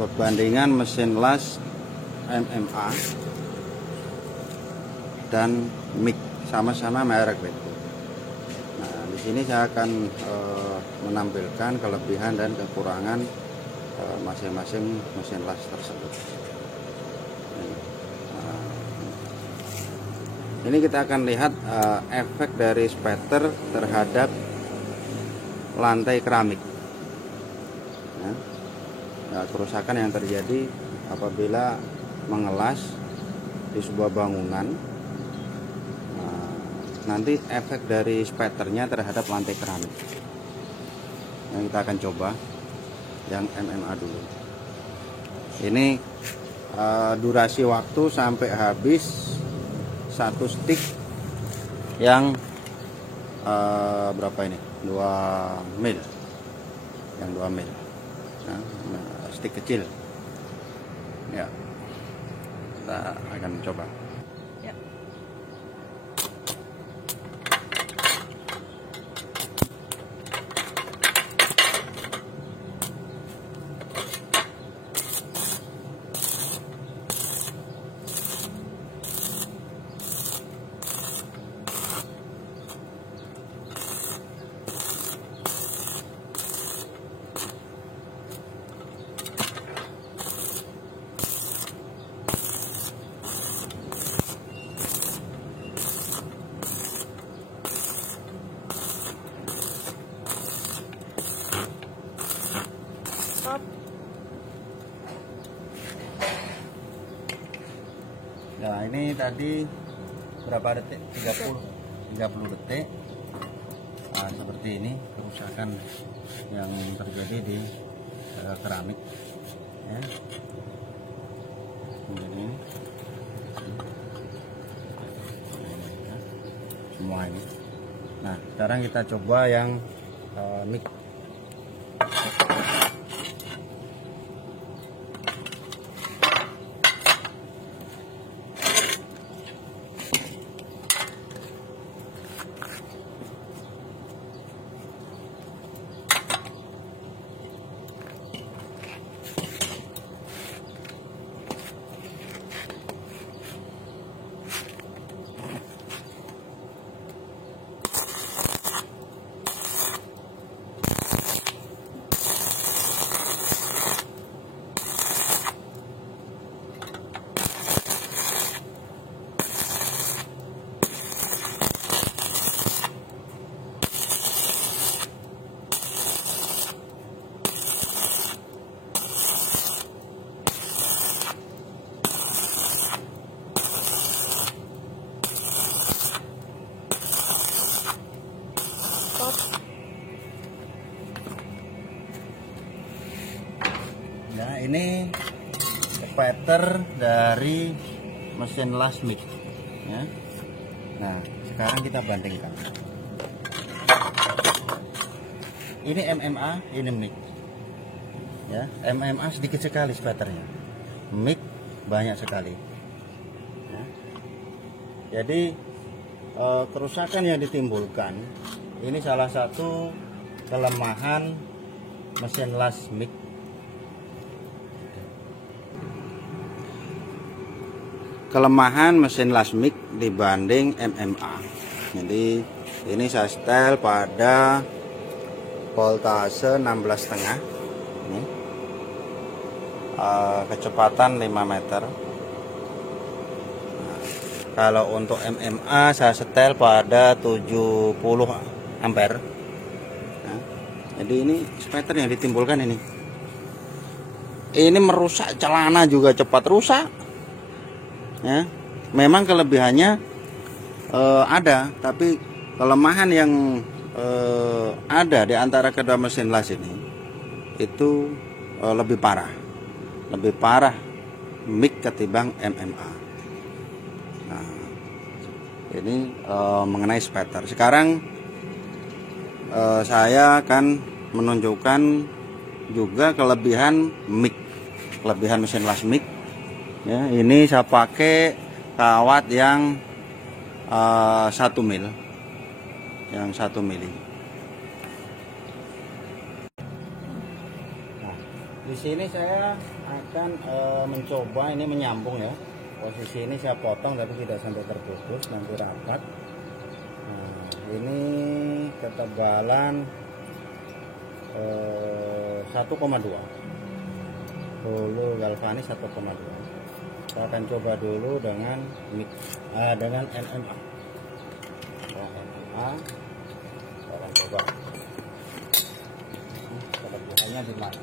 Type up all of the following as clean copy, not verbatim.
perbandingan mesin las MMA dan mic, sama-sama merek itu. Nah, di sini saya akan menampilkan kelebihan dan kekurangan masing-masing mesin las tersebut. Ini kita akan lihat efek dari spatter terhadap lantai keramik. Kerusakan yang terjadi apabila mengelas di sebuah bangunan, nanti efek dari spatternya terhadap lantai keramik. Yang kita akan coba yang MMA dulu. Ini durasi waktu sampai habis satu stick yang berapa ini? 2 mil. Yang 2 mil. Nah, stick kecil. Ya. Kita akan coba. Ya. Nah, ini tadi berapa detik? 30 detik. Nah, seperti ini kerusakan yang terjadi di keramik ya. Ini semua ini. Nah, sekarang kita coba yang mic. Ya, ini spatter dari mesin las mic ya. Nah, sekarang kita bandingkan. Ini MMA, ini mic. Ya, MMA sedikit sekali spatternya. Mic banyak sekali. Ya. Jadi kerusakan yang ditimbulkan ini salah satu kelemahan mesin las mic. Kelemahan mesin las mic dibanding MMA. Jadi ini saya setel pada voltase 16,5. Ini kecepatan 5 meter. Nah, kalau untuk MMA saya setel pada 70 ampere. Nah, jadi ini spatter yang ditimbulkan ini merusak celana, juga cepat rusak. Ya, memang kelebihannya ada, tapi kelemahan yang ada di antara kedua mesin las ini itu lebih parah mic ketimbang MMA. Nah, ini mengenai spatter. Sekarang saya akan menunjukkan juga kelebihan mic, kelebihan mesin las mic. Ya, ini saya pakai kawat yang 1 mil, yang 1 mili. Nah, Di sini saya akan mencoba ini menyambung ya. Posisi ini saya potong tapi tidak sampai terputus, nanti rapat. Nah, ini ketebalan 1,2, hulu galvanis 1,2. Saya akan coba dulu dengan dengan MMA. MMA saya akan coba kelebihannya di mana.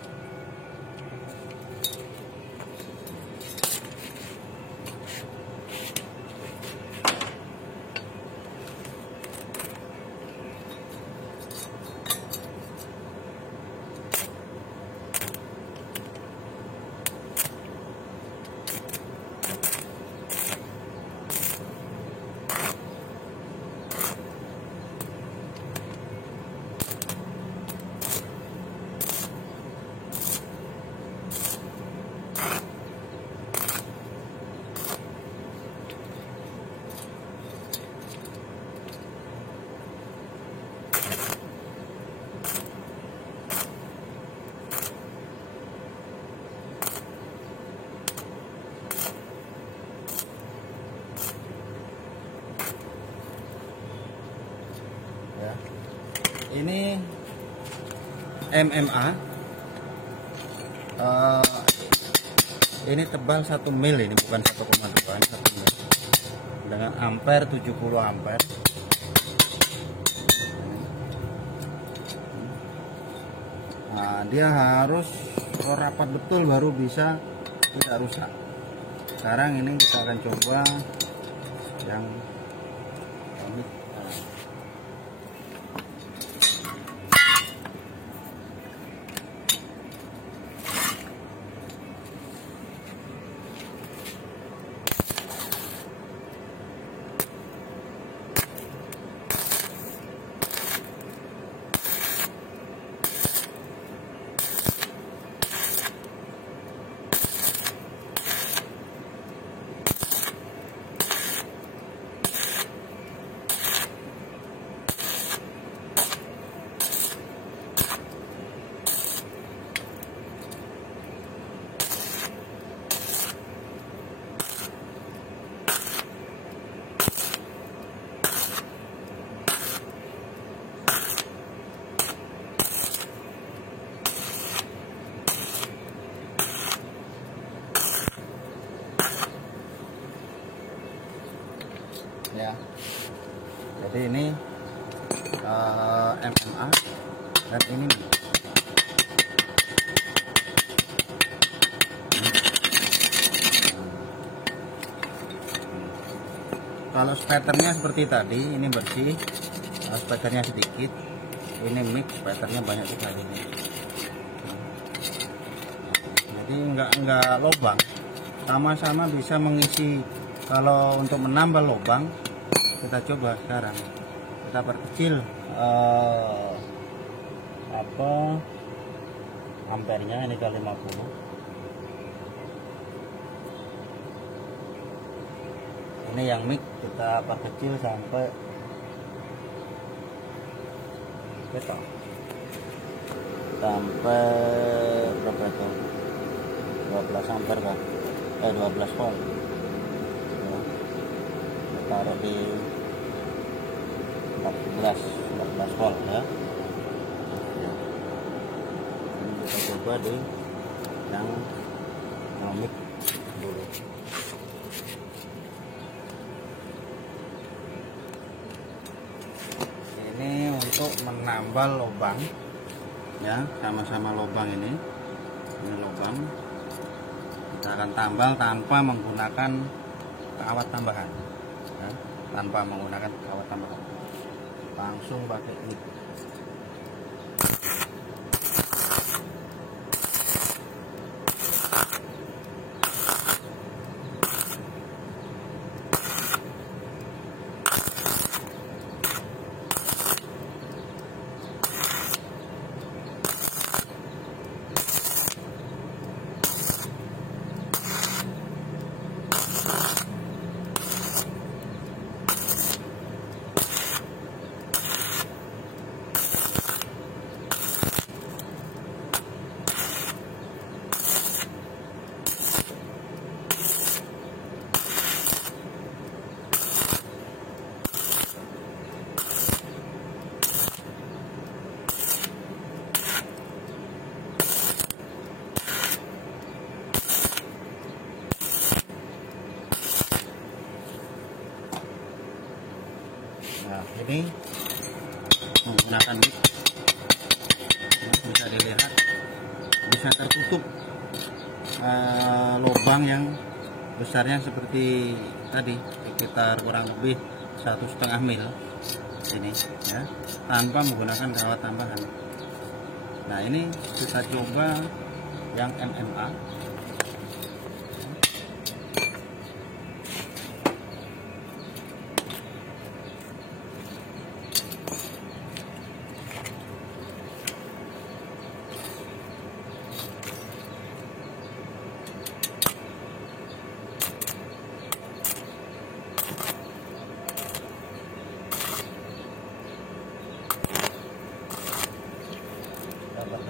Ini MMA, ini tebal 1 mil, ini bukan 1,2, 1 mil dengan ampere 70 ampere. Nah, dia harus rapat betul baru bisa tidak rusak. Sekarang ini kita akan coba yang ya. Jadi ini MMA dan ini kalau spaternya seperti tadi, ini bersih, spaternya sedikit, ini mix, spaternya banyak sekali. Jadi enggak lubang, sama-sama bisa mengisi. Kalau untuk menambah lubang, kita coba sekarang, kita perkecil ampernya ini ke 50. Ini yang mic kita perkecil sampai berapa itu, 12 ampere kan, 12 volt. Taruh di 14 volt ya. Ini kita coba di yang mic dulu. Ini untuk menambal lubang ya, sama-sama lubang ini lubang. Kita akan tambal tanpa menggunakan kawat tambahan. Tanpa menggunakan kawat tambahan, langsung pakai ini. ini menggunakan mic. Bisa dilihat bisa tertutup lubang yang besarnya seperti tadi, sekitar kurang lebih 1,5 mil ini ya, tanpa menggunakan kawat tambahan. Nah, ini kita coba yang MMA.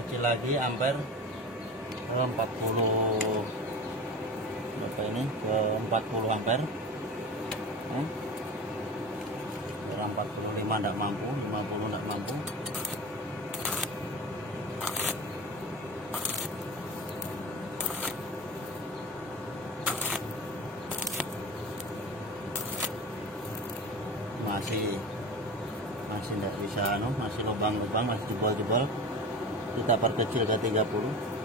Kecil lagi, ampere 40 berapa ini, ke 40 ampere. 45 tidak mampu, 50 tidak mampu. Masih tidak bisa, masih lubang-lubang, masih jebol-jebol. Kita perkecil ke 30.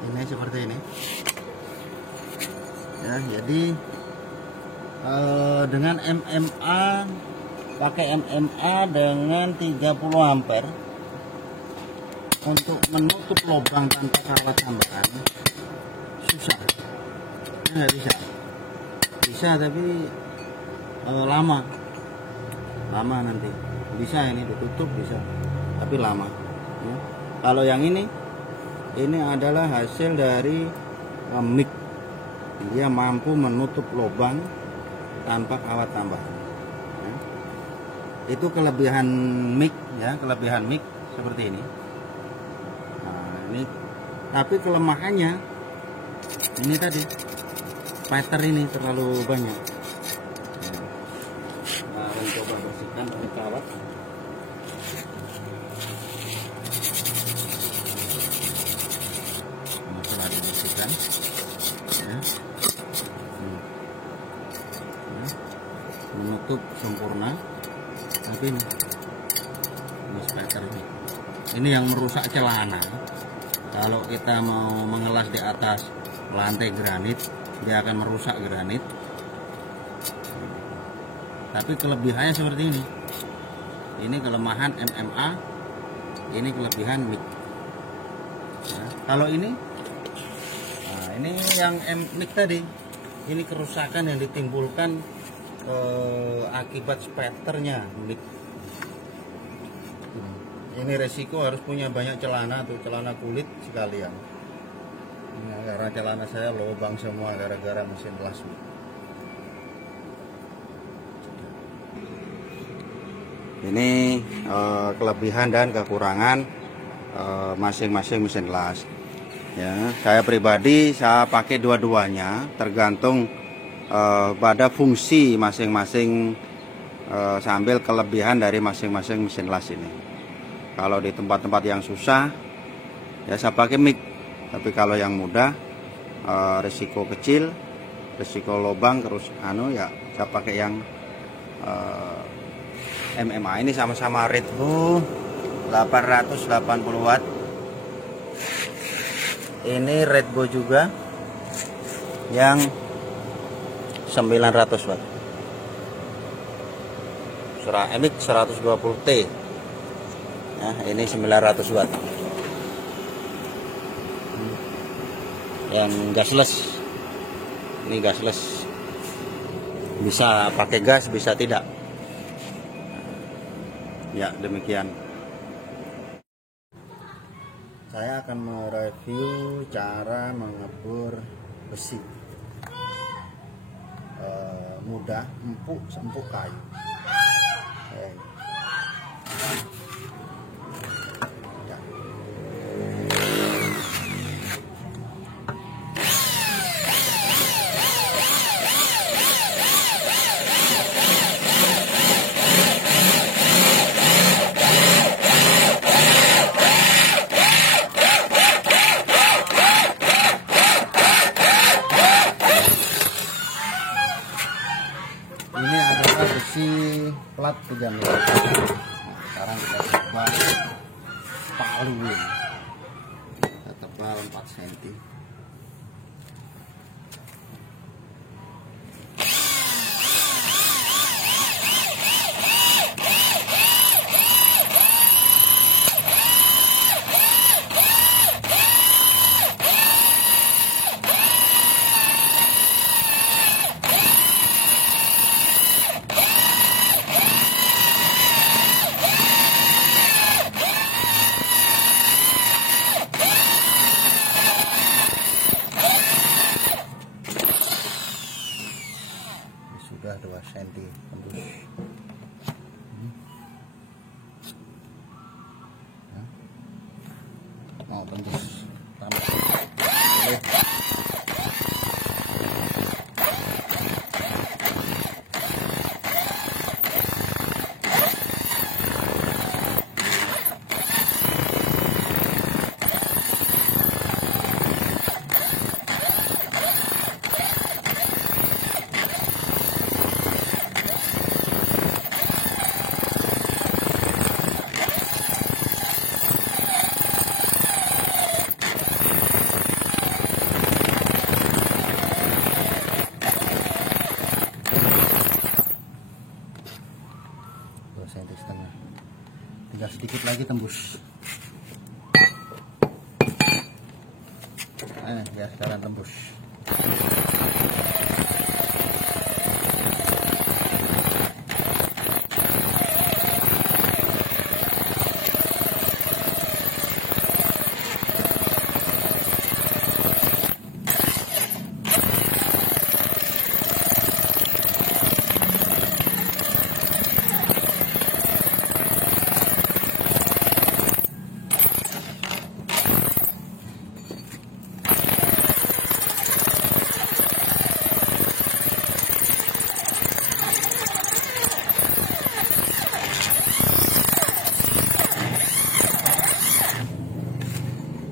Ini seperti ini ya. Jadi dengan MMA, pakai MMA dengan 30 ampere untuk menutup lubang tanpa kawat tambahan susah. Nggak bisa tapi lama nanti. Bisa ini ditutup, bisa, tapi lama ya. Kalau yang ini adalah hasil dari mic. Dia mampu menutup lubang tanpa kawat tambahan ya. Itu kelebihan mic ya, kelebihan mic seperti ini. Nah, ini tapi kelemahannya ini tadi, spatter ini terlalu banyak. Nah, coba bersihkan pakai kawat. Dibersihkan ya. Menutup sempurna, tapi ini spatter ini yang merusak celana. Kalau kita mau mengelas di atas lantai granit, dia akan merusak granit. Tapi kelebihannya seperti ini. Ini kelemahan MMA, ini kelebihan mic ya. Kalau ini yang mic tadi, ini kerusakan yang ditimbulkan akibat spatternya mic. Ini resiko harus punya banyak celana atau celana kulit sekalian. Nah, karena celana saya lubang semua gara-gara mesin las. Ini kelebihan dan kekurangan masing-masing mesin las. Ya, saya pribadi saya pakai dua-duanya, tergantung pada fungsi masing-masing, sambil kelebihan dari masing-masing mesin las ini. Kalau di tempat-tempat yang susah ya saya pakai mic, tapi kalau yang mudah, risiko kecil, risiko lubang terus ya saya pakai yang MMA. Ini sama-sama Redbo 880 watt. Ini Redbo juga yang 900 watt. Ceramic 120T. Nah, ini 900 watt. Yang gasless. Ini gasless. Bisa pakai gas, bisa tidak. Ya, demikian. Saya akan mereview cara mengebor besi. Mudah, empuk kayu. Ya. Ini adalah besi plat 3 mm. Sekarang kita coba paluin. Kita tebal 4 cm. Sudah 2 cm tembus. Mau tembus tambah boleh. Cm, tinggal sedikit lagi tembus. Ya sekarang tembus.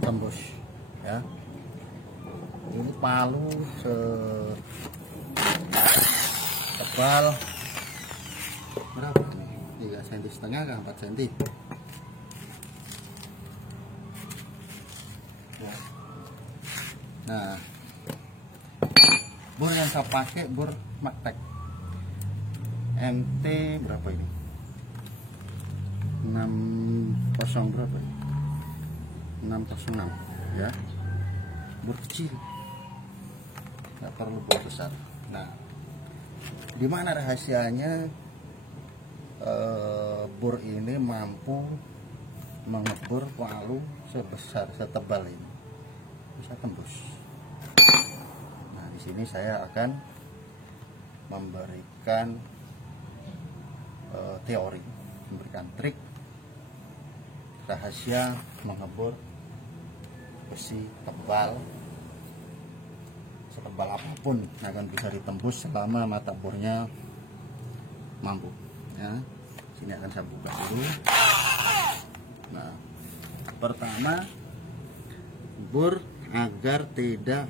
Tembus ya. Ini palu setebal berapa nih? 3,5 cm ke 4 cm. Nah, bor yang saya pakai bor Magtek MT berapa ini? 60 berapa ini? 606 ya, bor kecil, nggak perlu bor besar. Nah, di mana rahasianya bor ini mampu mengebor palu sebesar setebal ini, bisa tembus. Nah, di sini saya akan memberikan teori, memberikan trik rahasia mengebor besi tebal setebal apapun akan bisa ditembus selama mata bornya mampu ya. Sini akan saya buka dulu. Nah, pertama bor agar tidak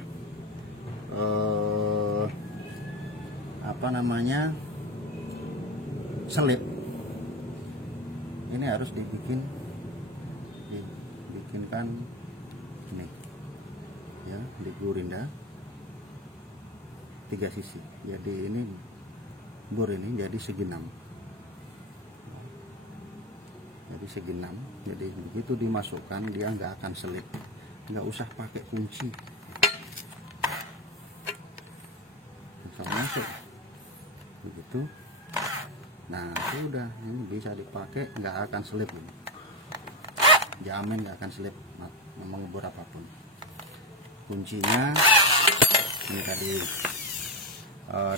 selip, ini harus dibikinkan ini ya, di gurinda 3 sisi. Jadi ini bor ini jadi segi 6. Jadi begitu dimasukkan dia nggak akan selip, nggak usah pakai kunci, bisa masuk begitu. Nah, sudah, ini bisa dipakai, nggak akan selip ini. Jamin nggak akan selip mengebor apapun. Kuncinya ini tadi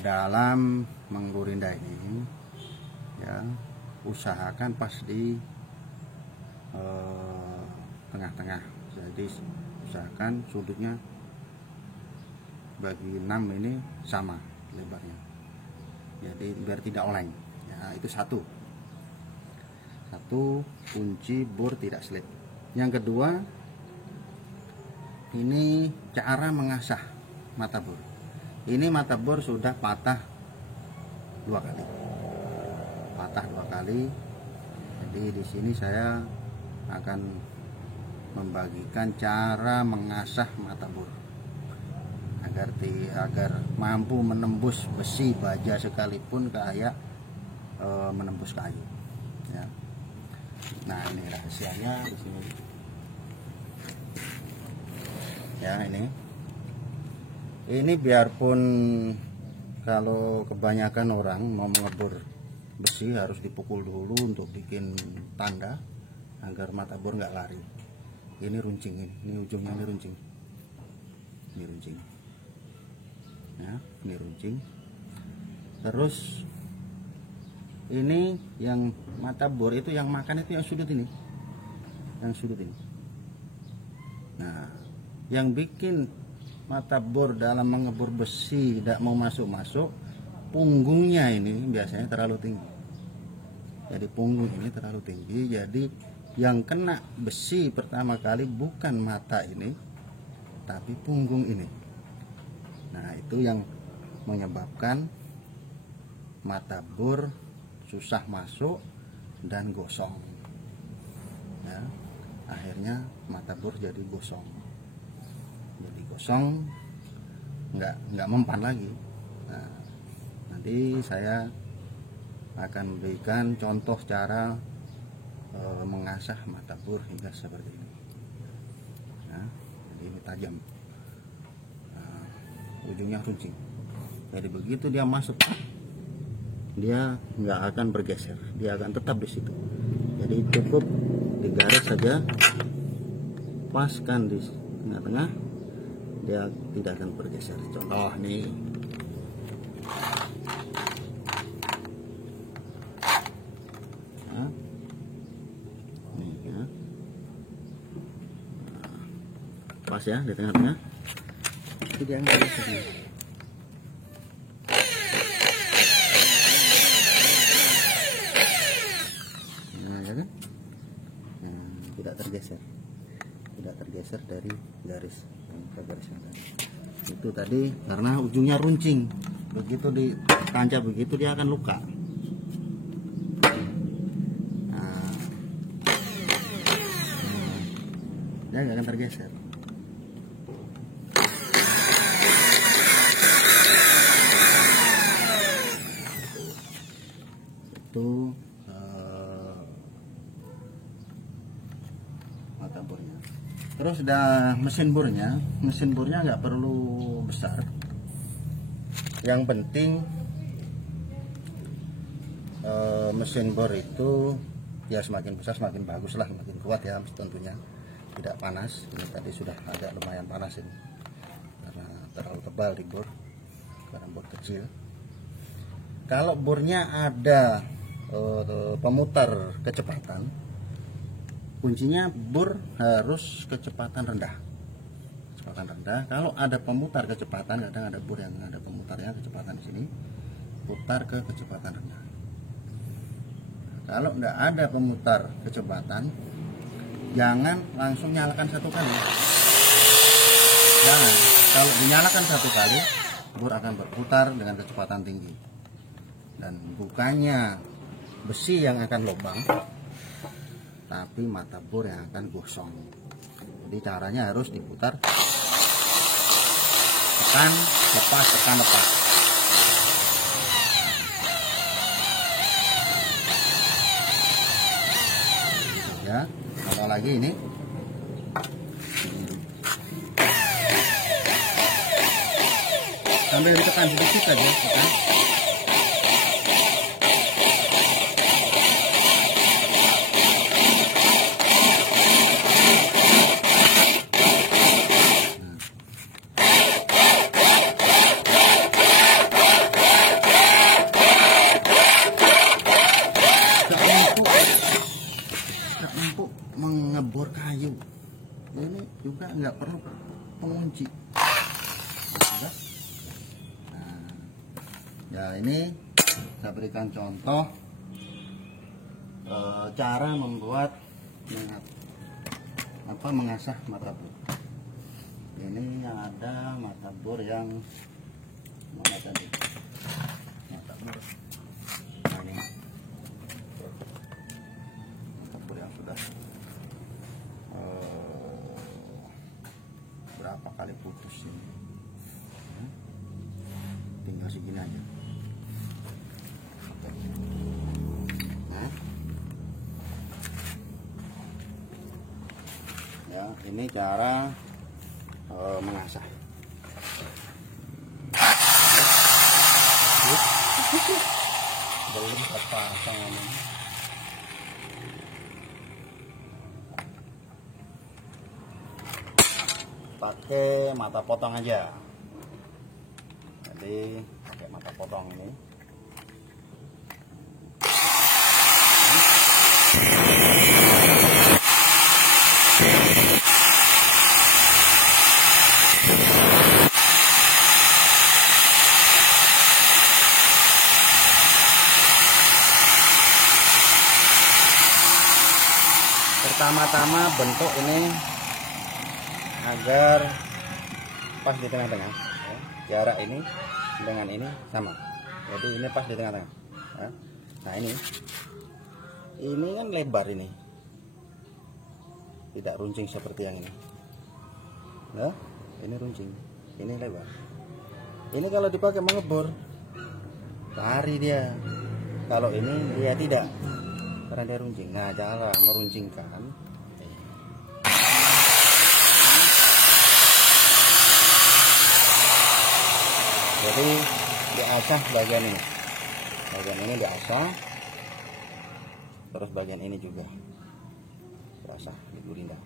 dalam menggurinda ini ya, usahakan pas di tengah-tengah. Jadi usahakan sudutnya bagi 6 ini sama lebarnya, jadi biar tidak oleng ya. Itu satu kunci bor tidak slip. Yang kedua, ini cara mengasah mata bor. Ini mata bor sudah patah 2 kali. Jadi di sini saya akan membagikan cara mengasah mata bor agar mampu menembus besi baja sekalipun kayak menembus kayu ya. Nah, ini rahasianya di sini ya. Ini biarpun kalau kebanyakan orang mau mengebor besi harus dipukul dulu untuk bikin tanda agar mata bor nggak lari. Ini runcing, ini ujungnya ini runcing ya, ini runcing. Terus ini yang mata bor itu yang makan itu yang sudut ini, nah yang bikin mata bor dalam mengebor besi tidak mau masuk punggungnya ini biasanya terlalu tinggi. Jadi punggung ini terlalu tinggi, jadi yang kena besi pertama kali bukan mata ini tapi punggung ini. Nah, itu yang menyebabkan mata bor susah masuk dan gosong ya. Akhirnya mata bor jadi gosong, nggak mempan lagi. Nah, nanti saya akan berikan contoh cara mengasah mata bor hingga seperti ini nah, jadi ini tajam, ujungnya runcing. Jadi begitu dia masuk, dia nggak akan bergeser, dia akan tetap di situ. Jadi cukup digaris saja, paskan di tengah-tengah, dia tidak akan bergeser. Contoh nih, nih ya. Pas ya di tengah-tengah, itu dia nggak geser. Tidak tergeser dari garis ke garis yang tadi. Itu tadi karena ujungnya runcing. Begitu ditancap begitu dia akan luka. Nah, dia nggak akan tergeser. Itu mata bornya. Terus ada mesin bornya nggak perlu besar. Yang penting mesin bor itu ya semakin besar semakin bagus lah, semakin kuat ya tentunya. Tidak panas. Ini tadi sudah agak lumayan panas ini karena terlalu tebal di bor, karena bor kecil. Kalau bornya ada pemutar kecepatan, kuncinya bor harus kecepatan rendah. Kalau ada pemutar kecepatan, kadang ada bor yang ada pemutarnya kecepatan di sini, putar ke kecepatan rendah. Kalau tidak ada pemutar kecepatan, jangan langsung nyalakan satu kali. Jangan. Kalau dinyalakan satu kali, bor akan berputar dengan kecepatan tinggi. Dan bukannya besi yang akan lubang, tapi mata bor yang akan gosong. Jadi caranya harus diputar, tekan lepas, tekan lepas. Ya, kalau lagi ini sambil ditekan sedikit saja, tekan. pengunci. Nah, ya ini saya berikan contoh cara membuat mengasah mata bor. Ini yang ada mata bor yang mana tadi? Mata bor. Nah, ini mata bor yang sudah berapa kali putus ini. Tinggal segini aja. Nah, ya ini cara mengasah. Belum terpasang. Pakai mata potong aja. Jadi pakai mata potong ini. Pertama-tama bentuk ini agar pas di tengah-tengah, ya. Jarak ini dengan ini sama, jadi ini pas di tengah-tengah, ya. Nah ini kan lebar, ini tidak runcing seperti yang ini, ya. Ini runcing, ini lebar. Ini kalau dipakai mengebor lari dia, kalau ini dia tidak, karena dia runcing. Nah, cara meruncingkan, jadi diasah bagian ini diasah, terus bagian ini juga diasah, digurinda.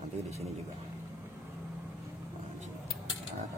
Nanti di sini juga. Nah,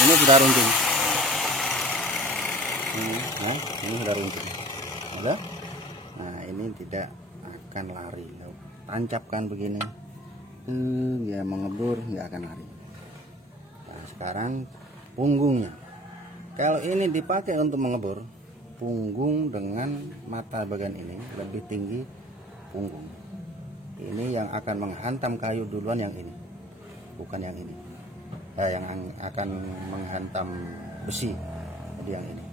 ini sudah runcing. Nah, ini sudah runcing. Udah? Nah, ini tidak akan lari. Tancapkan begini, dia mengebur, nggak akan lari. Nah, sekarang punggungnya. Kalau ini dipakai untuk mengebur, punggung dengan mata bagian ini lebih tinggi punggung. Ini yang akan menghantam kayu duluan, yang ini, bukan yang ini. Yang akan menghantam besi, jadi yang ini.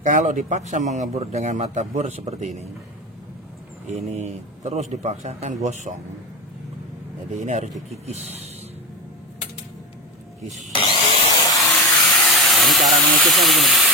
Kalau dipaksa mengebur dengan mata bor seperti ini terus dipaksakan gosong. Jadi ini harus dikikis. Nah, ini cara mengikisnya begini.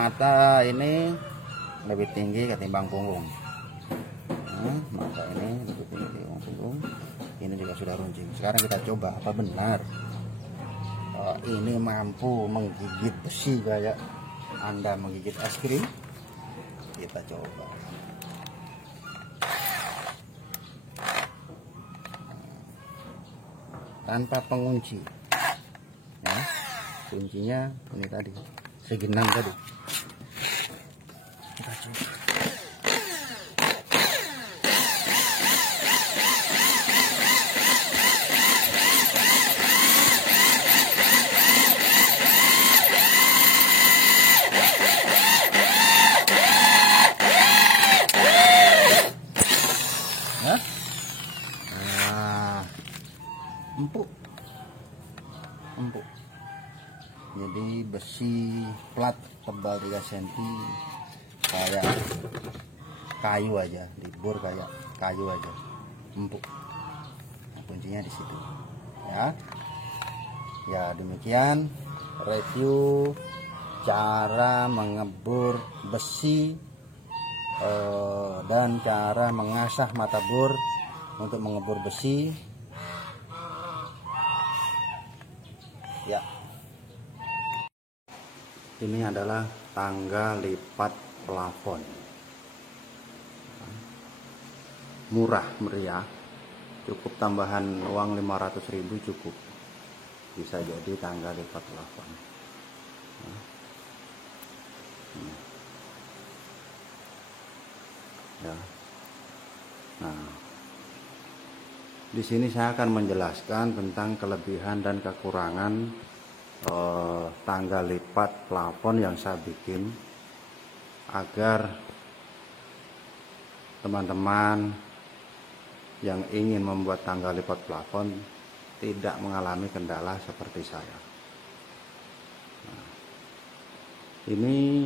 mata ini lebih tinggi ketimbang punggung. Mata ini lebih tinggi ketimbang punggung. Ini juga sudah runcing. Sekarang kita coba apa benar ini mampu menggigit besi kayak Anda menggigit es krim. Kita coba. Tanpa pengunci ya, kuncinya ini tadi segi 6 tadi. Kita coba. Ya? Empuk. Jadi besi plat tebal 3 cm kayak kayu aja, dibor kayak kayu aja, empuk. Nah, kuncinya di situ ya. Ya, demikian review cara mengebor besi dan cara mengasah mata bor untuk mengebor besi ya. Ini adalah tangga lipat plafon, murah meriah, cukup tambahan uang 500.000 cukup bisa jadi tangga lipat plafon. Ya. Nah, di sini saya akan menjelaskan tentang kelebihan dan kekurangan tangga lipat plafon yang saya bikin agar teman-teman yang ingin membuat tangga lipat plafon tidak mengalami kendala seperti saya. Nah, ini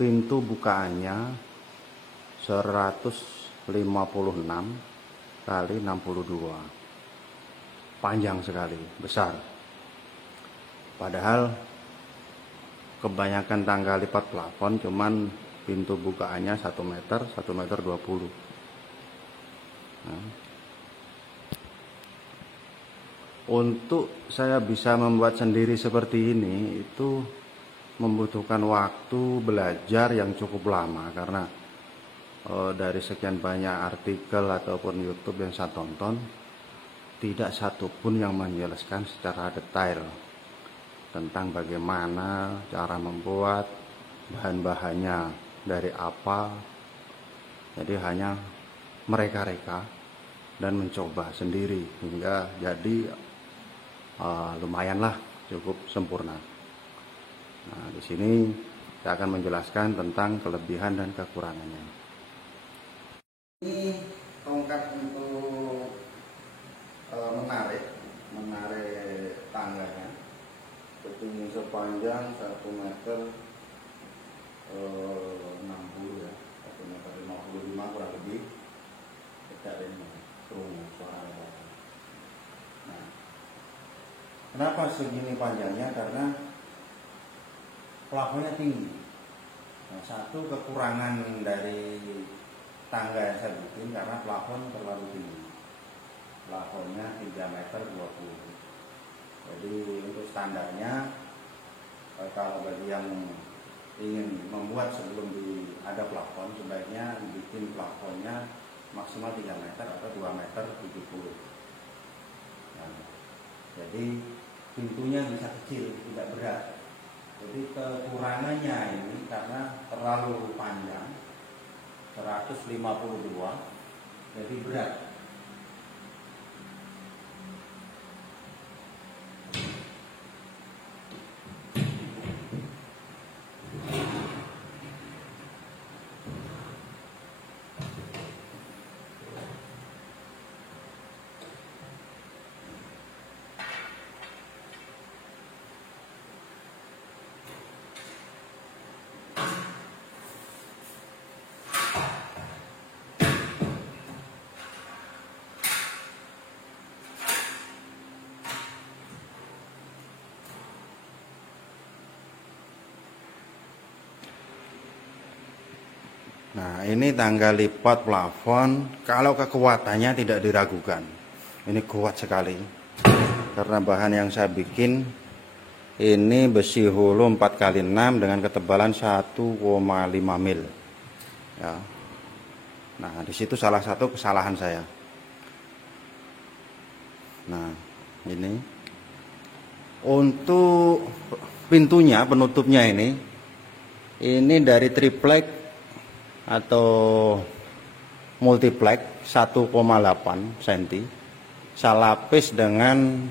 pintu bukaannya 156 kali 62, panjang sekali, besar. Padahal kebanyakan tangga lipat plafon cuman pintu bukaannya 1 meter, 1,20 meter. Nah, untuk saya bisa membuat sendiri seperti ini itu membutuhkan waktu belajar yang cukup lama, karena dari sekian banyak artikel ataupun YouTube yang saya tonton, tidak satupun yang menjelaskan secara detail tentang bagaimana cara membuat, bahan-bahannya dari apa. Jadi hanya mereka-reka dan mencoba sendiri hingga jadi lumayanlah cukup sempurna. Nah, di sini saya akan menjelaskan tentang kelebihan dan kekurangannya. Ini tongkat untuk menarik tangganya. Ini sepanjang 1 meter 60 ya, 1 meter 55 kurang lebih. Dekat ini suara. Nah, kenapa segini panjangnya? Karena plafonnya tinggi. Nah, satu kekurangan dari tangga yang saya bikin karena plafon terlalu tinggi. Plafonnya 3,20 meter. Jadi untuk standarnya, kalau bagi yang ingin membuat sebelum ada plafon, sebaiknya bikin plafonnya maksimal 3 meter atau 2,70 meter. Nah, jadi pintunya bisa kecil, tidak berat. Jadi kekurangannya ini karena terlalu panjang, 152, jadi berat. Nah, ini tangga lipat plafon. Kalau kekuatannya tidak diragukan. Ini kuat sekali. Karena bahan yang saya bikin ini besi hulu 4x6 dengan ketebalan 1,5 mil. Ya. Nah, di situ salah satu kesalahan saya. Nah, ini untuk pintunya, penutupnya ini dari triplek atau multiplek 1,8 cm. Saya lapis dengan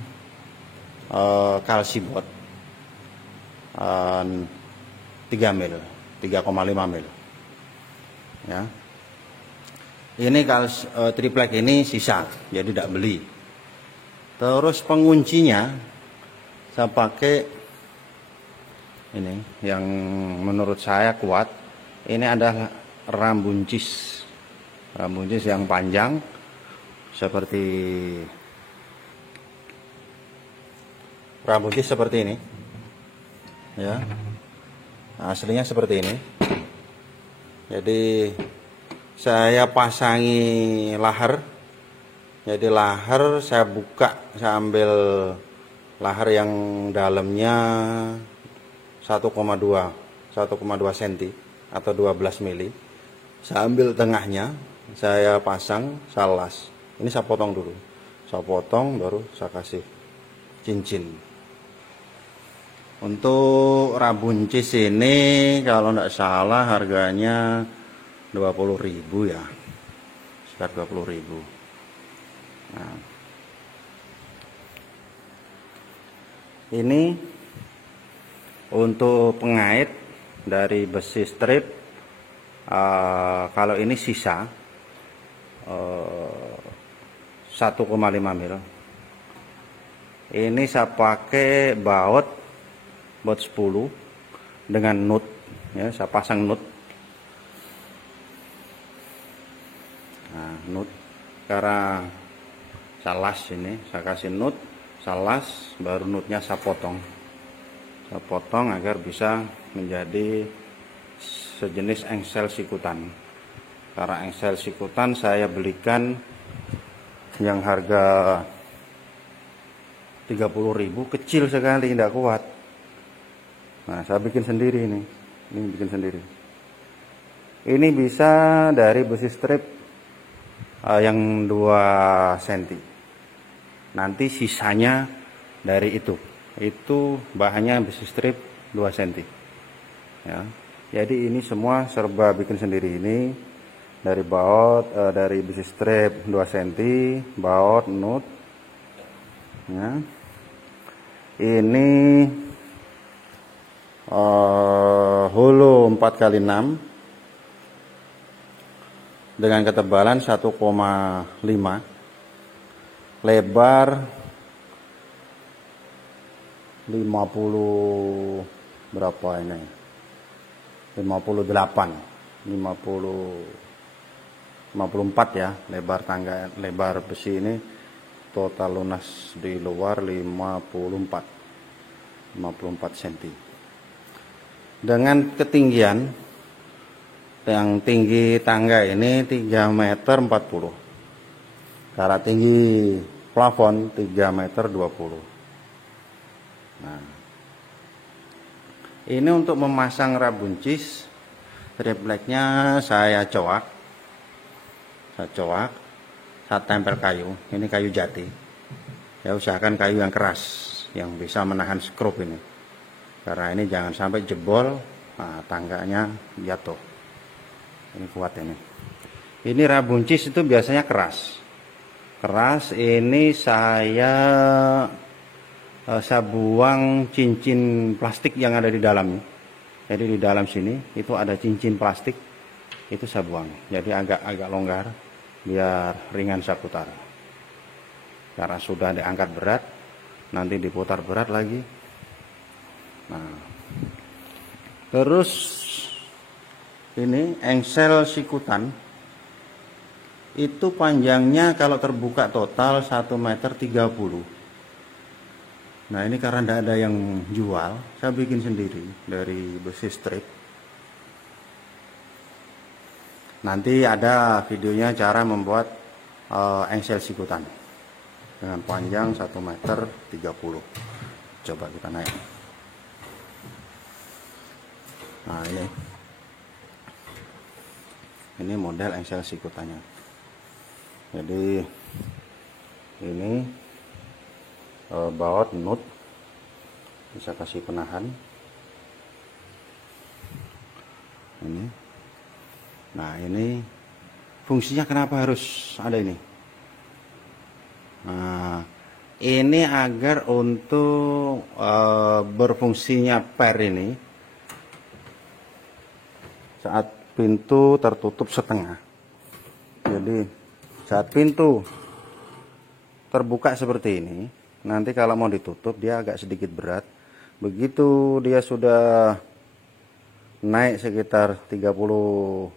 kalsibot 3 mil, 3,5 mil. Ya. Ini triplek ini sisa, jadi tidak beli. Terus penguncinya saya pakai ini yang menurut saya kuat. Ini adalah rambuncis yang panjang seperti ini ya, aslinya seperti ini. Jadi saya pasangi lahar, jadi lahar saya buka, saya ambil lahar yang dalamnya 1,2 cm atau 12 mili. Saya ambil tengahnya, saya pasang, saya las. Ini saya potong dulu. Saya potong baru saya kasih cincin. Untuk rabuncis ini kalau tidak salah harganya 20.000 ya. Sekitar 20.000. Nah. Ini untuk pengait dari besi strip. Kalau ini sisa 1,5 mil. Ini saya pakai baut 10 dengan nut ya, saya pasang nut. Nah, nut karena saya las ini, saya kasih nut, saya las, baru nutnya saya potong. Saya potong agar bisa menjadi sejenis engsel sikutan. Karena engsel sikutan saya belikan yang harga 30.000, kecil sekali, tidak kuat. Nah, saya bikin sendiri ini bikin sendiri. Ini bisa dari besi strip yang 2 cm. Nanti sisanya dari itu bahannya besi strip 2 cm ya. Jadi ini semua serba bikin sendiri. Ini dari baut, dari besi strip 2 cm, baut, nut ya. Ini hulu 4x6 dengan ketebalan 1,5, lebar 50 berapa ini, 54 ya, lebar besi ini. Total lunas di luar 54 cm. Dengan ketinggian yang tinggi tangga ini 3,40 meter. Karena tinggi plafon 3,20 meter. Nah, ini untuk memasang rabuncis tripleknya saya coak, saya tempel kayu. Ini kayu jati ya, usahakan kayu yang keras yang bisa menahan skrup ini, karena ini jangan sampai jebol. Nah, tangganya jatuh. Ini kuat ini. Ini rabuncis itu biasanya keras. Ini saya buang cincin plastik yang ada di dalam. Jadi di dalam sini itu ada cincin plastik, itu saya buang. Jadi agak longgar biar ringan saya putar. Karena sudah diangkat berat, nanti diputar berat lagi. Nah, terus ini engsel sikutan itu panjangnya kalau terbuka total 1,30 meter. Nah, ini karena tidak ada yang jual, saya bikin sendiri dari besi strip. Nanti ada videonya cara membuat engsel sikutan dengan panjang 1,30 meter. Coba kita naik. Nah, ini model engsel sikutannya. Jadi ini baut nut, bisa kasih penahan ini. Nah, ini fungsinya kenapa harus ada ini? Nah, ini agar untuk berfungsinya per ini saat pintu tertutup setengah. Jadi saat pintu terbuka seperti ini, nanti kalau mau ditutup dia agak sedikit berat. Begitu dia sudah naik sekitar 30%,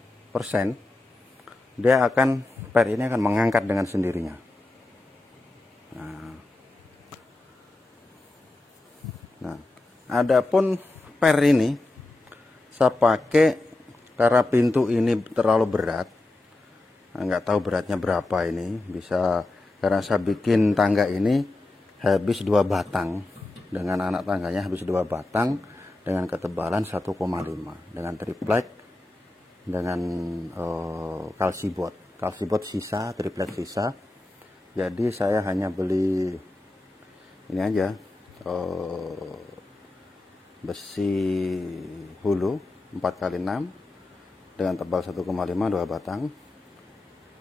dia akan, per ini akan mengangkat dengan sendirinya. Nah, adapun per ini saya pakai karena pintu ini terlalu berat. Nggak tahu beratnya berapa ini, bisa karena saya bikin tangga ini habis 2 batang, dengan anak tangganya habis 2 batang dengan ketebalan 1,5 dengan triplek, dengan kalsibot sisa, triplek sisa. Jadi saya hanya beli ini aja, besi hulu 4x6 dengan tebal 1,5, 2 batang,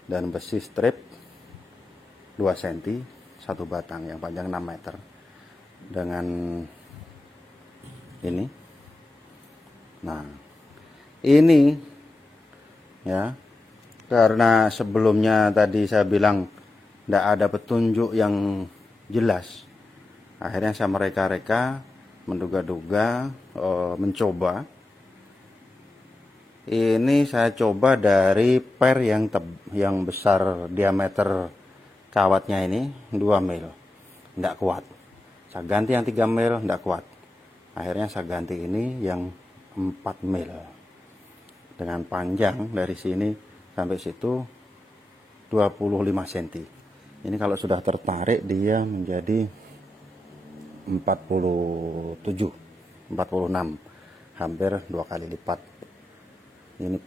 dan besi strip 2 cm 1 batang yang panjang 6 meter dengan ini. Nah, ini ya, karena sebelumnya tadi saya bilang tidak ada petunjuk yang jelas, akhirnya saya mereka-reka, menduga-duga, mencoba. Ini saya coba dari per yang besar, diameter kawatnya ini 2 mil, tidak kuat. Saya ganti yang 3 mil, tidak kuat. Akhirnya saya ganti ini yang 4 mil dengan panjang dari sini sampai situ 25 cm. Ini kalau sudah tertarik dia menjadi 47, 46, hampir 2 kali lipat. Ini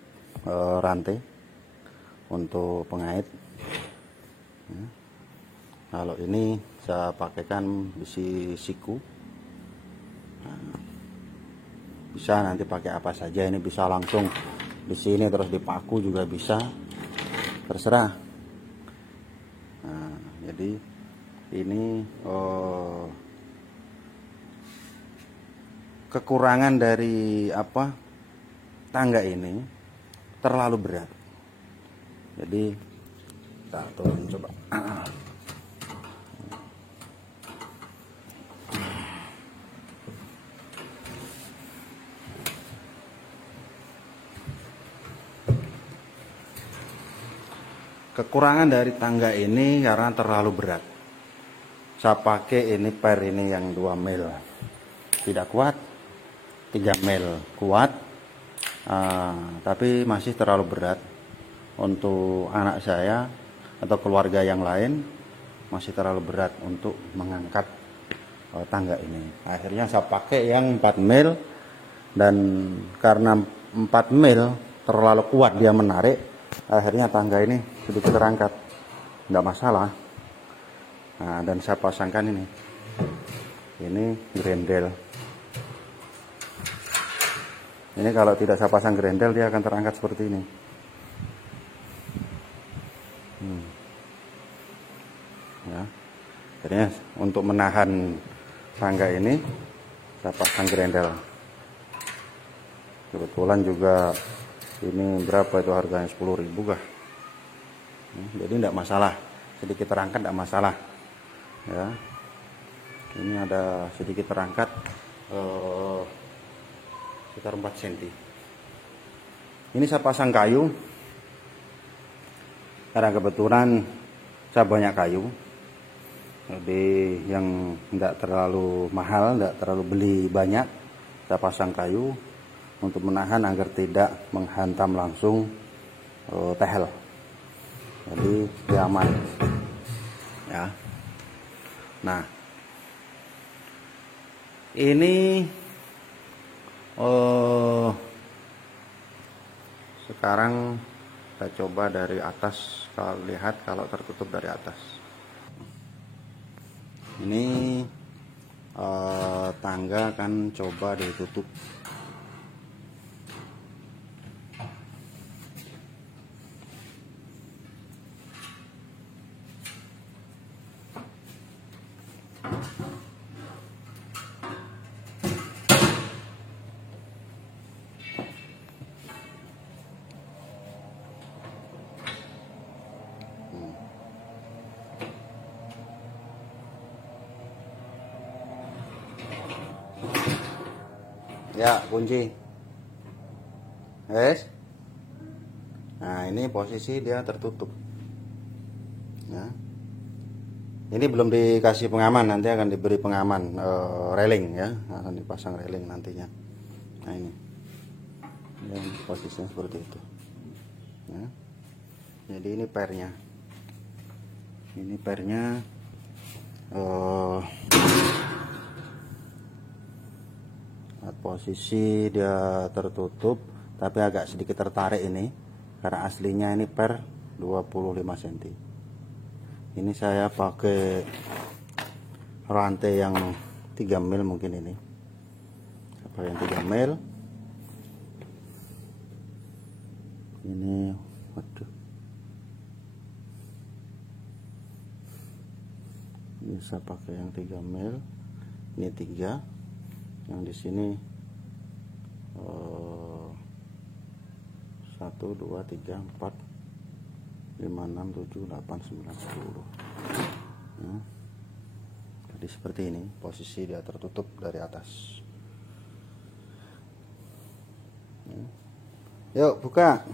rantai untuk pengait. Kalau ini saya pakaikan besi siku. Bisa nanti pakai apa saja, ini bisa langsung di sini terus dipaku juga bisa, terserah. Nah, jadi ini kekurangan dari tangga ini terlalu berat. Jadi kita turun coba. Kekurangan dari tangga ini karena terlalu berat. Saya pakai ini per ini yang 2 mil tidak kuat, 3 mil kuat, tapi masih terlalu berat untuk anak saya atau keluarga yang lain, masih terlalu berat untuk mengangkat tangga ini. Akhirnya saya pakai yang 4 mil, dan karena 4 mil terlalu kuat dia menarik, akhirnya tangga ini sedikit terangkat, nggak masalah. Nah, dan saya pasangkan ini grendel. Ini kalau tidak saya pasang grendel dia akan terangkat seperti ini. Ya, jadinya untuk menahan tangga ini saya pasang grendel. Kebetulan juga ini berapa itu harganya, 10.000 kah? Jadi tidak masalah, sedikit terangkat tidak masalah. Ya, ini ada sedikit terangkat sekitar 4 cm. Ini saya pasang kayu karena kebetulan saya banyak kayu, jadi yang tidak terlalu mahal, tidak terlalu beli banyak. Saya pasang kayu untuk menahan agar tidak menghantam langsung tehel, jadi dia aman ya. Nah ini sekarang kita coba dari atas. Kalau lihat kalau tertutup dari atas, ini tangga akan coba ditutup. Ya, kunci. Yes. Nah, ini posisi dia tertutup. Ya. Ini belum dikasih pengaman, nanti akan diberi pengaman railing ya, akan dipasang railing nantinya. Nah ini, posisinya seperti itu. Ya. Jadi ini pernya. Ini pernya. Posisi dia tertutup tapi agak sedikit tertarik ini karena aslinya ini per 25 cm. Ini saya pakai rantai yang 3 mil mungkin ini. Apa yang 3 mil. Ini waduh. Bisa pakai yang 3 mil. Ini 3. Yang di sini 1 2 3 4 5 6 7 8 9 10 ya. Jadi seperti ini posisi dia tertutup dari atas ya. Yuk buka.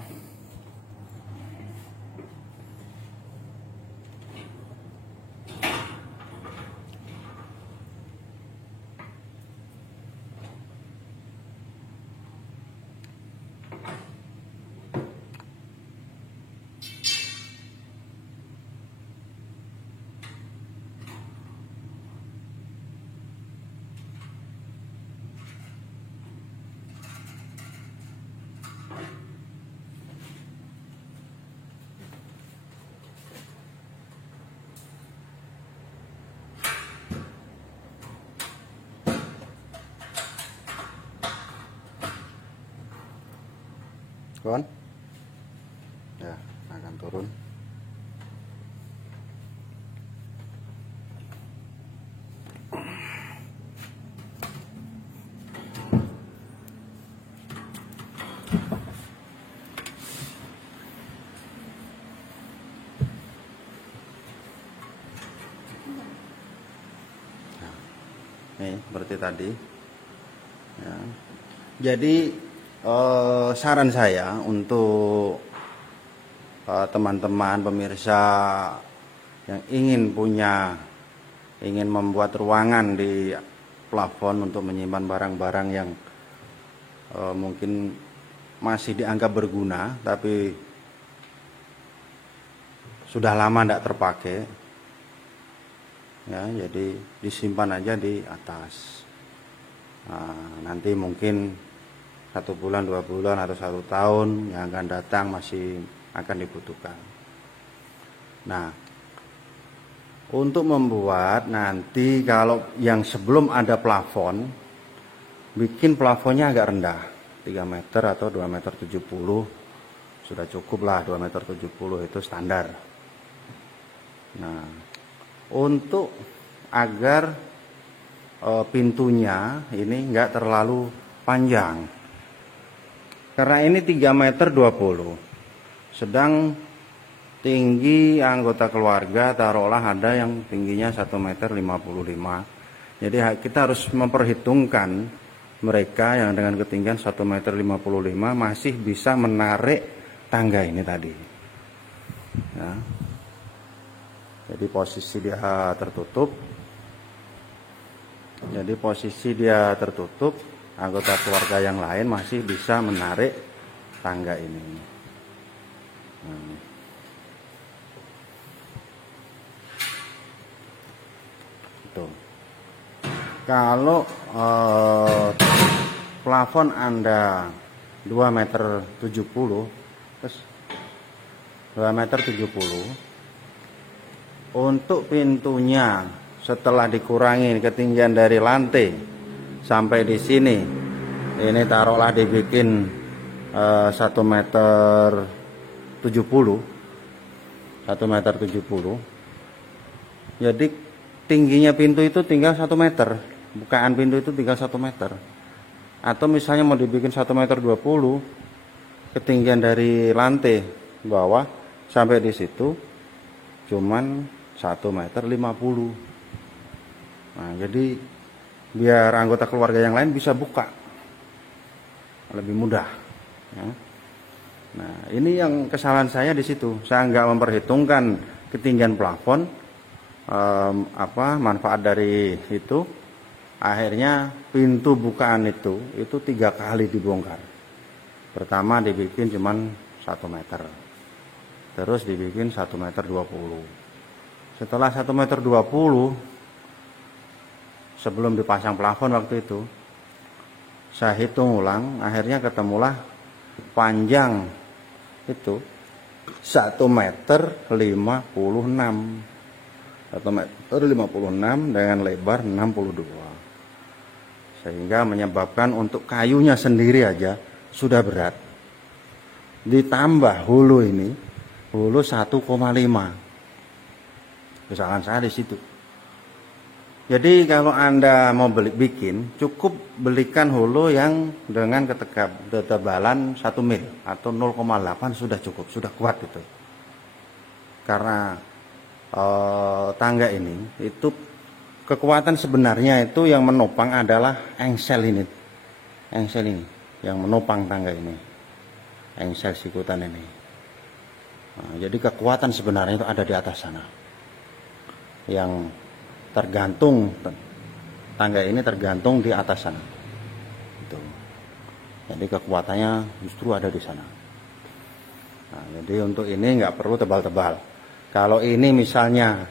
Kawan ya, akan turun. Nih seperti tadi ya. Jadi saran saya untuk teman-teman pemirsa yang ingin membuat ruangan di plafon untuk menyimpan barang-barang yang mungkin masih dianggap berguna tapi sudah lama tidak terpakai ya, jadi disimpan aja di atas. Nah, nanti mungkin 1 bulan, 2 bulan, atau 1 tahun yang akan datang masih akan dibutuhkan. Nah, untuk membuat nanti kalau yang sebelum ada plafon, bikin plafonnya agak rendah, 3 meter atau 2,70 meter, sudah cukup lah. 2,70 meter itu standar. Nah, untuk agar pintunya ini enggak terlalu panjang. Karena ini 3,20 meter, sedang tinggi anggota keluarga taruhlah ada yang tingginya 1,55 meter. Jadi kita harus memperhitungkan mereka yang dengan ketinggian 1,55 meter masih bisa menarik tangga ini tadi ya. Jadi posisi dia tertutup. Anggota keluarga yang lain masih bisa menarik tangga ini. Nah, itu. Kalau plafon Anda 2,70 m, terus 2,70 m, untuk pintunya setelah dikurangi ketinggian dari lantai sampai di sini, ini taruhlah dibikin 1,70 m, jadi tingginya pintu itu tinggal 1 meter, bukaan pintu itu tinggal 1 meter. Atau misalnya mau dibikin 1,20 m, ketinggian dari lantai bawah sampai di situ cuman 1,50 m. Nah, jadi biar anggota keluarga yang lain bisa buka lebih mudah, ya. Nah, ini yang kesalahan saya di situ. Saya nggak memperhitungkan ketinggian plafon, manfaat dari itu. Akhirnya pintu bukaan itu 3 kali dibongkar. Pertama dibikin cuman 1 meter, terus dibikin 1,20 m. Setelah 1,20 m, sebelum dipasang plafon waktu itu, saya hitung ulang, akhirnya ketemulah panjang itu 1,56 m. 1,56 m dengan lebar 62, sehingga menyebabkan untuk kayunya sendiri aja sudah berat, ditambah hulu 1,5. Kesalahan saya di situ. Jadi kalau Anda mau bikin, cukup belikan hulu yang dengan ketebalan 1 mil atau 0,8 sudah cukup, sudah kuat itu. Karena tangga ini itu kekuatan sebenarnya itu yang menopang adalah engsel ini yang menopang tangga ini, engsel sikutan ini. Nah, jadi kekuatan sebenarnya itu ada di atas sana, yang tergantung, tangga ini tergantung di atas sana itu. Jadi kekuatannya justru ada di sana. Nah, jadi untuk ini nggak perlu tebal-tebal. Kalau ini misalnya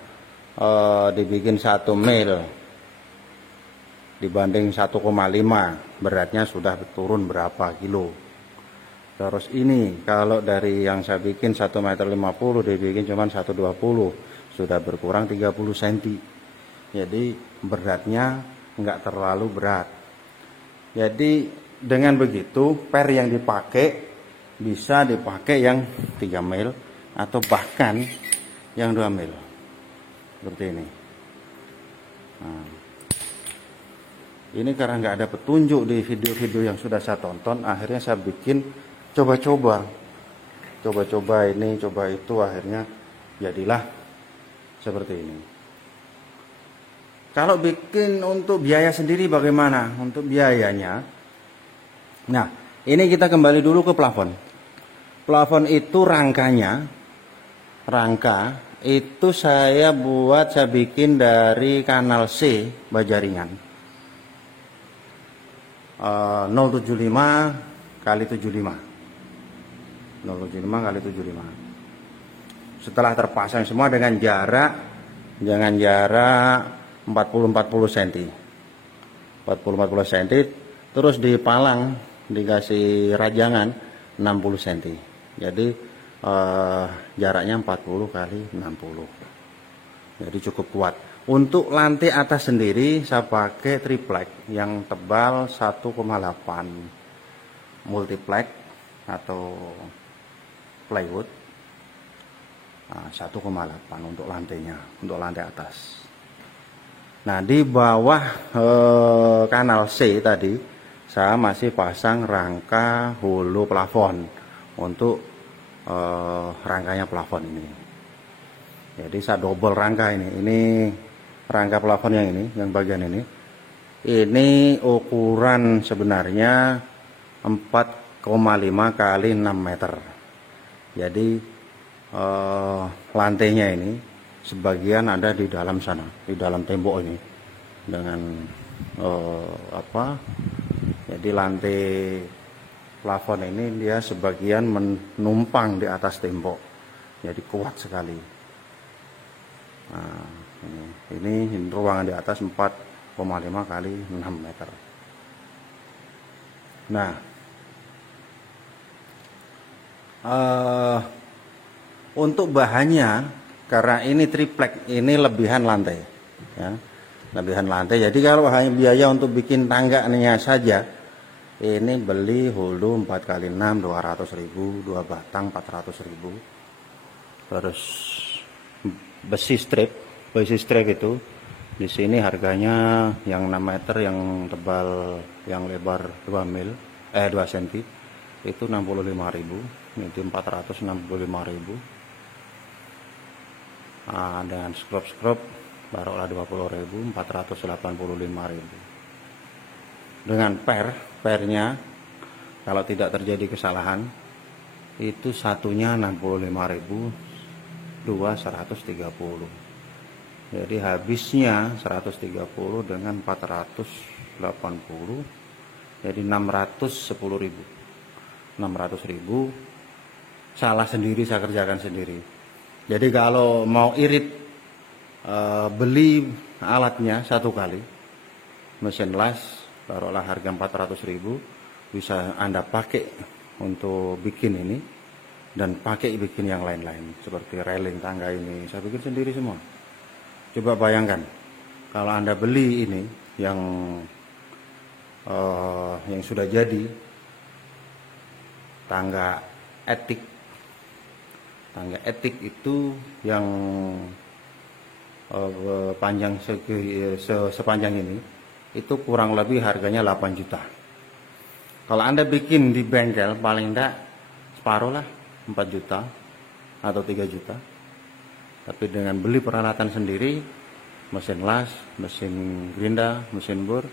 dibikin 1 mil dibanding 1,5, beratnya sudah turun berapa kilo. Terus ini kalau dari yang saya bikin 1,50 m dibikin cuma 1,20, sudah berkurang 30 cm. Jadi beratnya nggak terlalu berat. Jadi dengan begitu per yang dipakai bisa dipakai yang 3 mil atau bahkan yang 2 mil seperti ini. Nah, ini karena nggak ada petunjuk di video-video yang sudah saya tonton, akhirnya saya bikin coba-coba ini, coba itu, akhirnya jadilah seperti ini. Kalau bikin untuk biaya sendiri bagaimana? Untuk biayanya, nah ini kita kembali dulu ke plafon. Plafon itu rangka itu saya bikin dari kanal C baja ringan 075 kali 75. Setelah terpasang semua dengan jarak 40 cm, terus dipalang, dikasih rajangan 60 cm. Jadi jaraknya 40 kali 60. Jadi cukup kuat. Untuk lantai atas sendiri saya pakai triplek yang tebal 1,8 multiplex atau plywood. 1,8 untuk lantainya, untuk lantai atas. Nah, di bawah kanal C tadi saya masih pasang rangka hulu plafon untuk rangkanya plafon ini. Jadi saya double rangka ini rangka plafon yang ini, yang bagian ini ukuran sebenarnya 4,5 kali 6 meter. Jadi lantainya ini sebagian ada di dalam sana, di dalam tembok ini dengan jadi lantai plafon ini dia sebagian menumpang di atas tembok, jadi kuat sekali. Nah, ini ruangan di atas 4,5 kali 6 meter. Nah, untuk bahannya, karena ini triplek, ini lebihan lantai, ya, lebihan lantai. Jadi kalau hanya biaya untuk bikin tangganya saja, ini beli hulu 4 kali 6 200.000, 2 batang 400.000. Terus besi strip itu di sini harganya yang 6 meter, yang tebal, yang lebar 2 cm itu 65.000, itu 465.000. Nah, dengan skrup barulah 20.000, 485.000. Dengan pernya kalau tidak terjadi kesalahan itu satunya 65.000, 130. Jadi habisnya 130 dengan 480, jadi 610.000. 600.000 salah sendiri, saya kerjakan sendiri. Jadi kalau mau irit, beli alatnya satu kali, mesin las taruhlah harga 400.000, bisa Anda pakai untuk bikin ini dan pakai bikin yang lain-lain seperti railing tangga ini, saya bikin sendiri semua. Coba bayangkan kalau Anda beli ini yang sudah jadi, tangga etik itu yang panjang sepanjang ini, itu kurang lebih harganya 8 juta. Kalau Anda bikin di bengkel paling enggak separuh lah, 4 juta atau 3 juta. Tapi dengan beli peralatan sendiri, mesin las, mesin gerinda, mesin bor,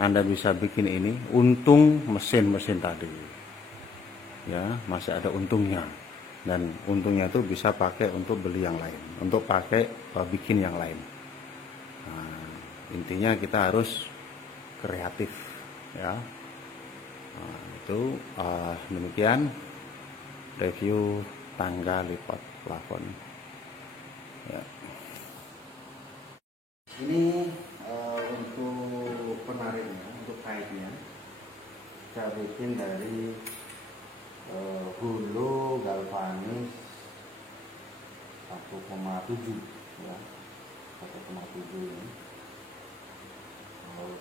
Anda bisa bikin ini. Untung mesin tadi, ya, masih ada untungnya. Dan untungnya itu bisa pakai untuk beli yang lain, untuk pakai bikin yang lain. Nah, intinya kita harus kreatif, ya. Nah, itu demikian review tangga lipat plafon. Ya. Ini untuk penariknya, untuk kaitnya, saya bikin dari hulu galvanis 1,7, ya, 1,7 ini.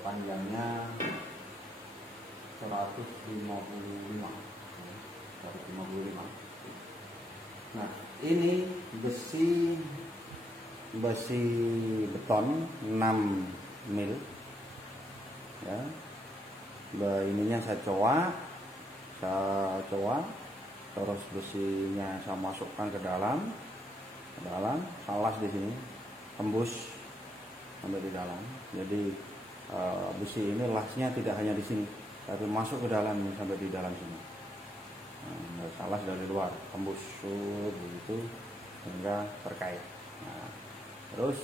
Panjangnya 155. Nah, ini besi beton 6 mil, ya. Ininya saya coak, terus besinya saya masukkan ke dalam, alas di sini, tembus sampai di dalam. Jadi besi ini lasnya tidak hanya di sini, tapi masuk ke dalam sampai di dalam sini. Alas dari luar, tembus begitu sehingga terkait. Nah, terus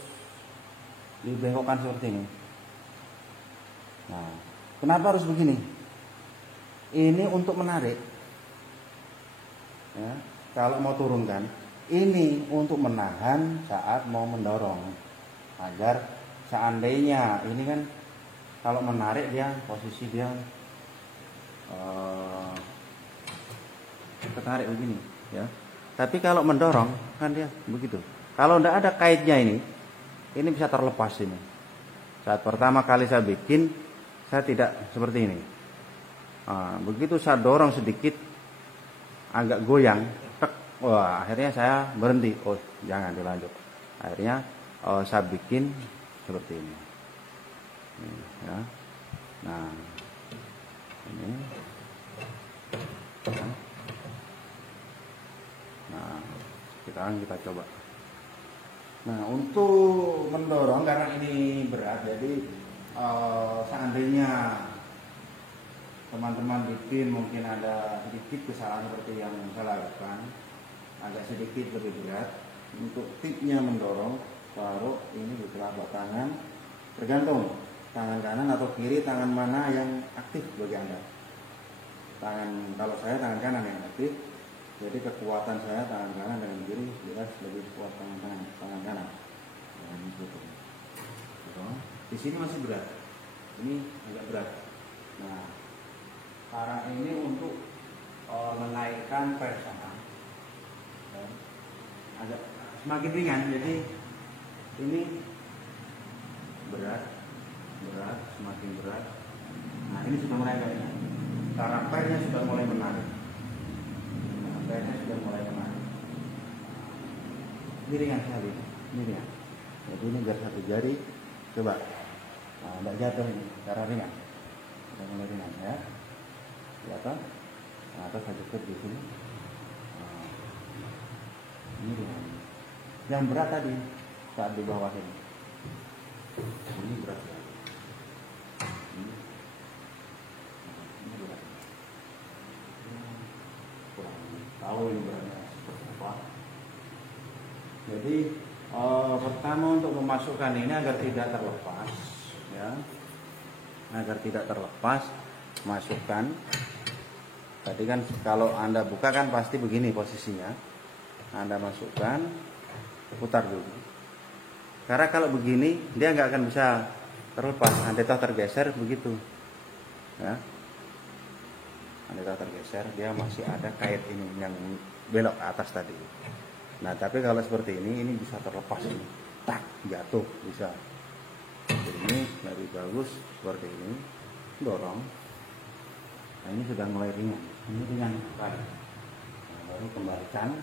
dibengkokkan seperti ini. Nah, kenapa harus begini? Ini untuk menarik, ya. Kalau mau turunkan, ini untuk menahan saat mau mendorong, agar seandainya ini kan kalau menarik dia posisi dia tertarik begini, ya. Tapi kalau mendorong kan dia begitu. Kalau tidak ada kaitnya ini bisa terlepas ini. Saat pertama kali saya bikin, saya tidak seperti ini. Nah, begitu saya dorong sedikit agak goyang, wah, akhirnya saya berhenti. Oh, jangan dilanjut. Akhirnya saya bikin seperti ini, ya. Nah, ini, nah, kita coba. Nah, untuk mendorong karena ini berat, jadi seandainya teman-teman bikin mungkin ada sedikit kesalahan seperti yang saya lakukan, agak sedikit lebih berat. Untuk tipnya mendorong, taruh ini di telapak tangan, tergantung tangan kanan atau kiri, tangan mana yang aktif bagi Anda. kalau saya tangan kanan yang aktif, jadi kekuatan saya tangan kanan dengan kiri jelas lebih kuat tangan kanan. Nah, gitu. Di sini masih berat, ini agak berat. Nah, sekarang ini untuk menaikkan pressure agak semakin ringan, jadi ini berat, semakin berat. Nah, ini sudah mulai ringan. Karakternya sudah mulai menarik. Ini ringan sekali, ini ringan. Jadi ini biar satu jari, coba. Nah, tidak jatuh ini, cara ringan. Sudah mulai ringan ya. Kelihatan? Nah, terus saya cukup di sini. Nah, ini ringan. Yang berat tadi saat di bawah ini. Ini berat sekali. Ini berat. Kurang tahu ini beratnya seperti apa. Jadi pertama untuk memasukkan ini agar tidak terlepas, ya, agar tidak terlepas, masukkan. Tadi kan kalau Anda buka kan pasti begini posisinya. Anda masukkan, putar dulu. Karena kalau begini dia nggak akan bisa terlepas. Andai tergeser begitu, ya. Andai tergeser dia masih ada kait ini yang belok ke atas tadi. Nah, tapi kalau seperti ini bisa terlepas ini, tak jatuh bisa. Jadi ini lebih bagus seperti ini, dorong. Nah, ini sudah mulai ringan, ini ringan sekali. Nah, baru kembalikan,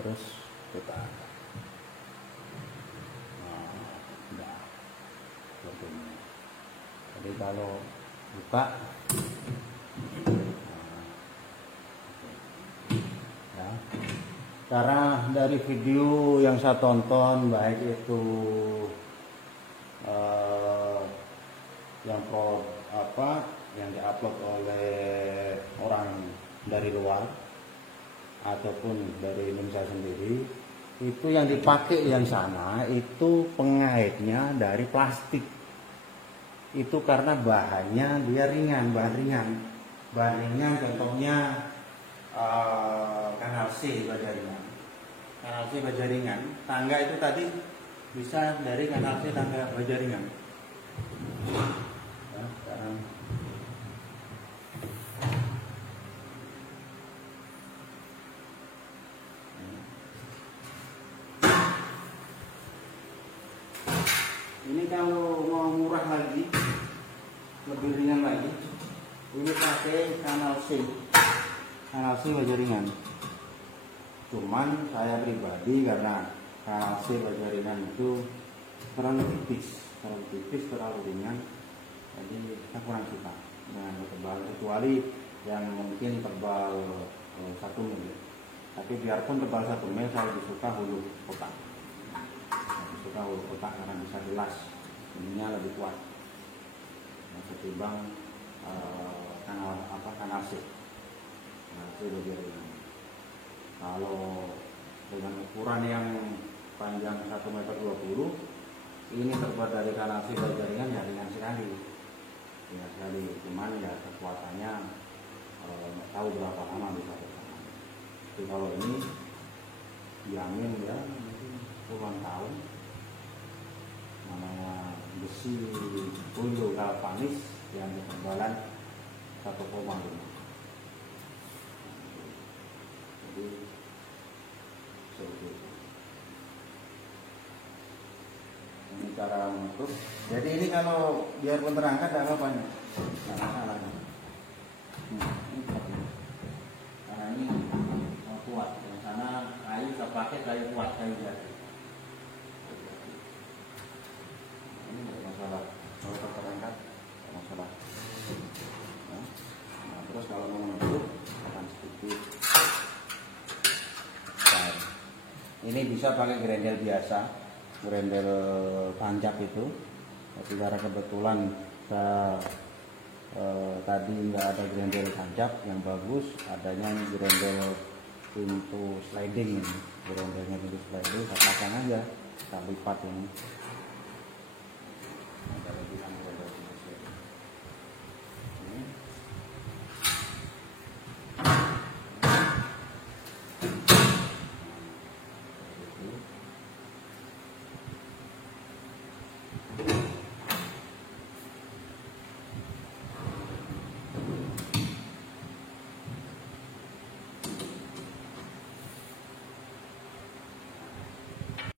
terus kita. Nah, seperti ini. Jadi kalau buka. Karena dari video yang saya tonton, baik itu yang diupload oleh orang dari luar ataupun dari Indonesia sendiri, itu yang dipakai yang sama itu pengaitnya dari plastik. Itu karena bahannya dia ringan, bahan ringan contohnya kanal C baja ringan. Tangga itu tadi bisa dari kanal C tangga baja ringan. Nah, sekarang ini kalau mau murah lagi, lebih ringan lagi, ini pakai kanal C baja ringan. Cuman saya pribadi karena kanal C baja ringan itu terlalu tipis, terlalu ringan, jadi saya kurang suka dengan tebal, kecuali yang mungkin tebal 1 mil. Tapi biarpun tebal 1 mil, saya lebih suka hulu kotak. Karena bisa jelas, ininya lebih kuat ketimbang kanal C. Itu lebih ringan. Kalau dengan ukuran yang panjang 1,20 m, ini terbuat dari kanal C baja ringan, ya ringan sekali. Cuman ya kekuatannya nggak tahu berapa lama bisa bertahan. Tapi kalau ini diamin ya mungkin puluhan tahun. Namanya besi bulu galvanis yang ketebalan 1,5. Jadi seperti itu. Ini cara menutup. Jadi ini kalau biarpun terangkat tidak apa-apa, nggak masalah. Karena ini kuat. Yang sana kayu saya pakai kayu kuat, kayu jati. Ini tidak masalah. Kalau terangkat tidak masalah. Nah, terus kalau mau menutup akan sedikit. Ini bisa pakai grendel biasa, grendel tancap itu. Tapi karena kebetulan saya tadi nggak ada grendel tancap yang bagus, adanya grendel pintu sliding ini. Grendelnya pintu sliding, saya pasang aja, saya lipat ini.